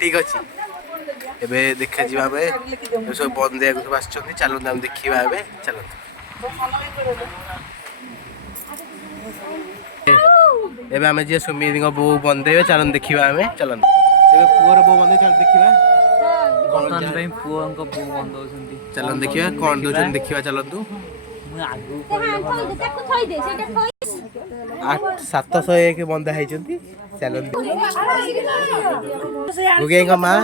ठीक अच्छे एबे देखा जी भावे सब बंदेया सब आछन चलते हम देखा ए चलते एबे आम जी सुमित बो बंदे चल देखा चलते पुअर बो बंदे चल देखा चलन देखिए कौन दौन देखा चलतु 701 बंदा है चलन गुगे माँ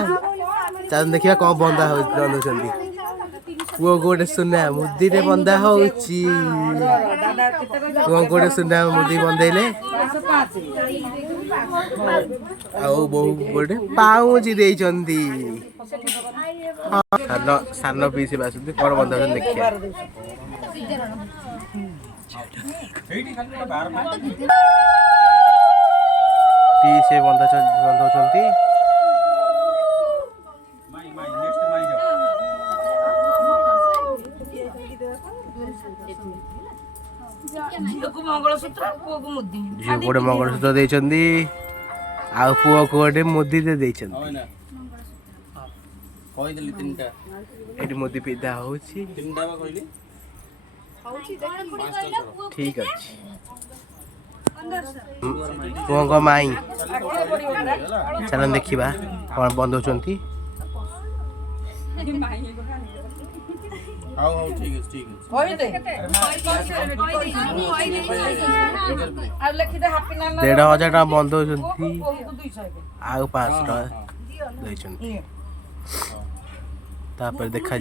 चलन देखिए कौन बंदा दौन पुओ गोटे सुना मुदी रे बंदा होची पुओ गोटे सुना मुदी बंदेले आउ बहु गोटे पाउची देइचंदी सान पीस बासुदी कौन बंदा देखिए पीस बंदा बंधौती झील को गोटे मंगलसूत्र देइचंदी आ पुओ को गोटे मुदी दे देइचंदी एटी मुदी पिधा होची ठीक अच्छे पुओ माई चलन देखा कौन बंधौती डेढ़ हजार टाँग बंधौती आउ 500 तापर देखा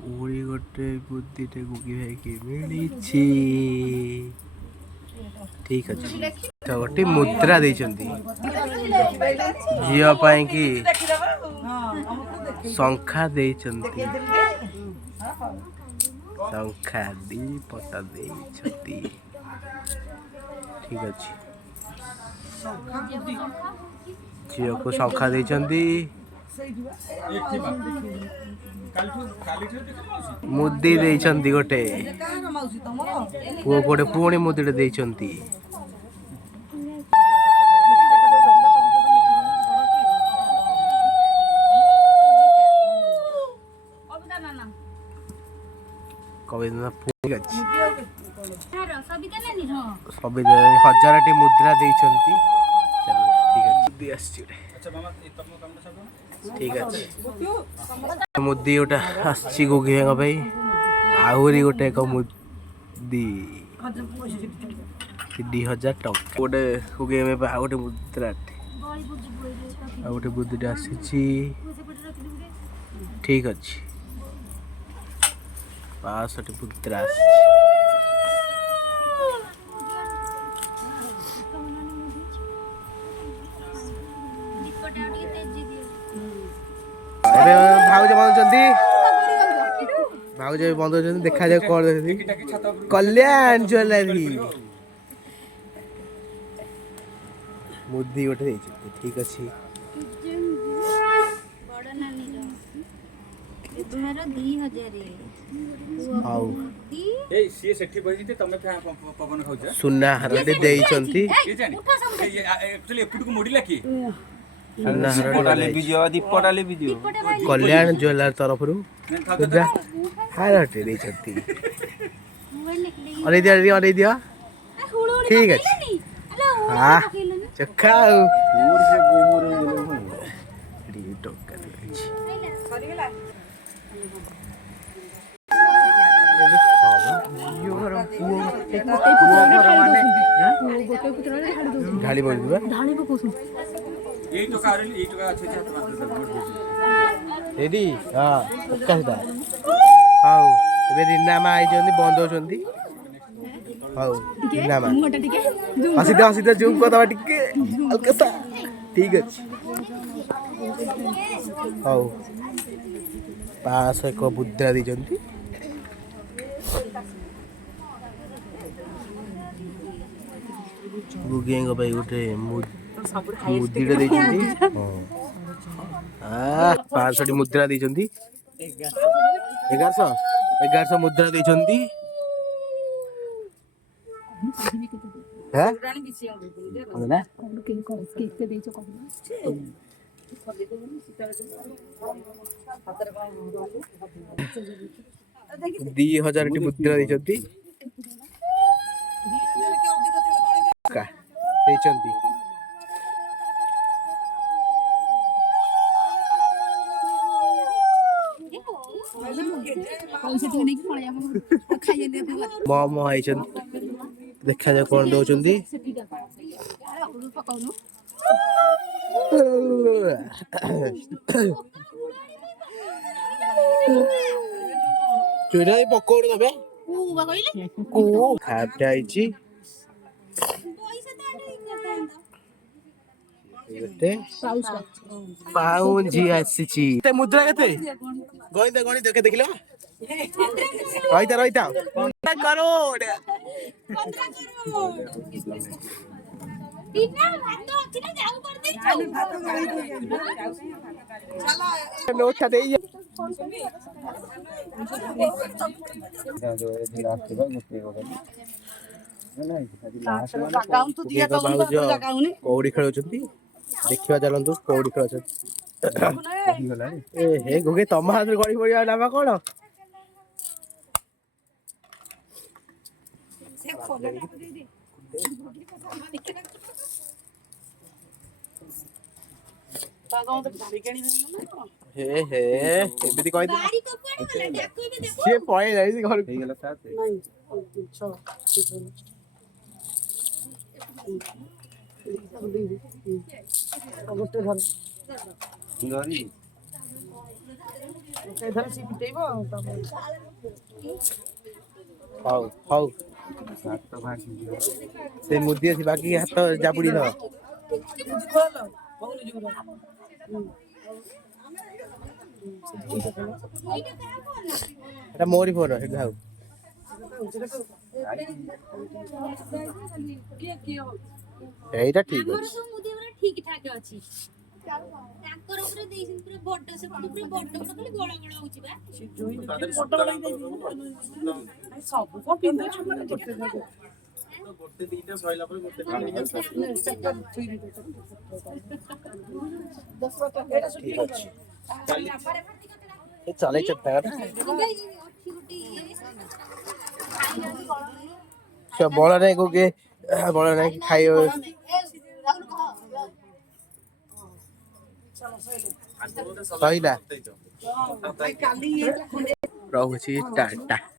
पूरी गोटे बुद्धीटे गुगी भाई की मिली ठीक अच्छे तो गोटे मुद्रा देइचंती झियो पाई की शंखा देइचंती शंखा दी पटा देइचंती ठीक अच्छे झियो को शंखा देइचंती मुदी देइचंती गोटे पुओ गोटे पुणी मुदीटे देइचंती सबिता 1000 मुद्रा देइचंती चलो ठीक अच्छे ठीक अच्छे मुदी गोटे आसी गुगी भाई आहरी गोटे एक मुदी 2000 टंका गोटे गुगी गोटे मुद्रा गोटे बुद्धि आसी ठीक अच्छे 500 मुद्रा भाउज बंद देखा जाए कौन कल्याण ज्वेलरी मुदी गोटे ठीक अच्छे सुना हारटे देइचंती कल्याण ज्वेलर तरफ हारटे देइचंती अरे दिया ठीक अच्छे हाँ चखा ढाली रेडी हाँ हाँ रीना माँ आई बंद हाँ रीना माँ हसीदा जूम कर हल्का सा ठीक अच्छे हाँ 501 मुद्रा दीचंती गुगे गोटे मुदीटे ପାଞ୍ଚଶହ ମୁଦ୍ରା ଦେଇଛନ୍ତି 1100 ମୁଦ୍ରା ଦେଇଛନ୍ତି। ଦି 1000ଟି ମୁଦ୍ରା ଦେଇଛନ୍ତି ଦେଇଛନ୍ତି। ମମ ହେଇଛନ୍ତି ଦେଖାଯାଉ କଣ ଦଉଛନ୍ତି। ଚୁରା ପକଉଡ ଦେବେ ଖାପଟା ହେଇଛି ପାଉଁଜି ଆସିଛି। ମୁଦ୍ରା କେତେ ଗଣିତ ଗଣିତ କେତେ ଦେଖିଲ ରହିଥା କରୋଡ଼ କଉଡି ଖେଳୁଛନ୍ତି ଦେଖିବା ଚାଲନ୍ତୁ କଉଡି ଖେଳୁଛନ୍ତି। ତମ ହାତରେ ଗଳି ପଡିବା ନାମା କଣ ଏମିତି କହିଦେଲା ସିଏ ପଳେଇ ଯାଇଛି ଘରକୁ। ହଉ ହଉ ସେ ମୁଦି ଅଛି ବାକି ହାତ ଜାବୁଡି ଦବ। এটা ମୋରି ଫୋନ ସେଠି ଥାଉ। এইটা ঠিক আছে ঠিক ঠাক ଅଛି। ତାଙ୍କର ଉପରେ ଦେଇଛନ୍ତି ପୁରା ବଡ ସେ ପୁରା ବଡ ଖାଲି ଗୋଳ ଗୋଳ ହଉଛି ବା ସବୁ କଣ ପିନ୍ଧୁଛୁ ଗୋଟେ ଦିଟା ସଇଲା ପରେ ଗୋଟେ ଚାଲେ ଚଟା ବଳ ନାହିଁ କୋକେ ବଳ ନାହିଁ ଖାଇବ ସଇଲା ରହୁଛି ଟାଟା।